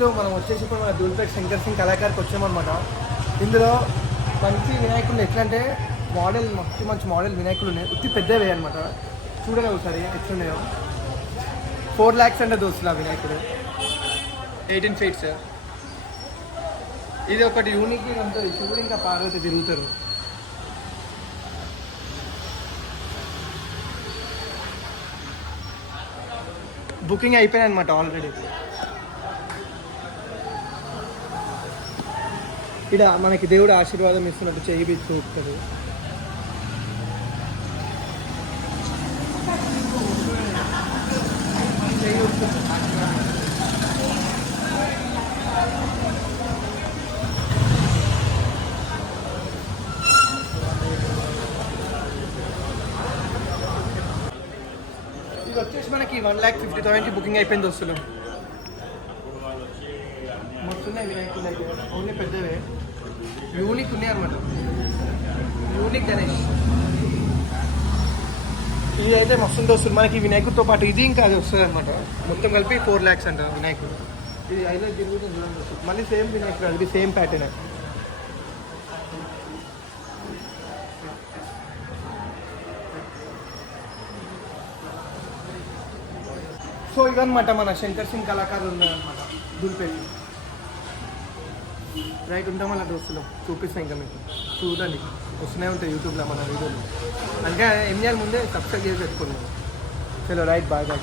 దోస్తులు మనం వచ్చేసి ఇప్పుడు మన ధూల్పేట్ శంకర్ సింగ్ కళాకారికి వచ్చామన్నమాట. ఇందులో మంచి వినాయకులు ఎట్లా అంటే మోడల్ మంచి మంచి మోడల్ వినాయకులు ఉన్నాయి. ఉత్తి పెద్దవే అనమాట. చూడండి ఒకసారి ఎట్లున్నాయో. 4 lakhs అంటే దోస్తులు ఆ వినాయకుడు 18 feet. ఇది ఒకటి యూనిక్ ఉంటుంది. శివుడు ఇంకా పార్వతి తిరుగుతారు. బుకింగ్ అయిపోయింది అనమాట ఆల్రెడీ. ఇక్కడ మనకి దేవుడు ఆశీర్వాదం ఇస్తున్నట్టు చెయ్యి బిచ్చి చూపుతాడు. ఇది వచ్చేసి మనకి 1,50,000కి బుకింగ్ అయిపోయింది వస్తువులు. మొత్తున్నాయి వినాయకులు అయితే ఓన్లీ పెద్దవే యూనిక్ ఉన్నాయి అనమాట. యూనిక్ గణేష్ ఇది అయితే మస్తు వస్తుంది మనకి వినాయకుడితో పాటు. ఇది ఇంకా అది వస్తుంది అనమాట. మొత్తం కలిపి 4 lakhs అంట వినాయకుడు. ఇది హైలైట్ తిరుగుతుంది చూడండి వస్తుంది. మళ్ళీ సేమ్ వినాయకుడు అది సేమ్ ప్యాటర్న్. సో ఇవన్నమాట మన శంకర్ సింగ్ కళాకారులు ఉన్నారనమాట ధూల్పేట్. రైట్ ఉంటాం మళ్ళీ దోస్తులు చూపిస్తాం ఇంకా మీకు. చూడండి వస్తూనే ఉంటాయి యూట్యూబ్లో మన వీడియోలు. అంటే ఏం చేయాలి ముందే సబ్స్క్రైబ్ చేసి పెట్టుకున్నాం. చలో రైట్ బాయ్ బాయ్.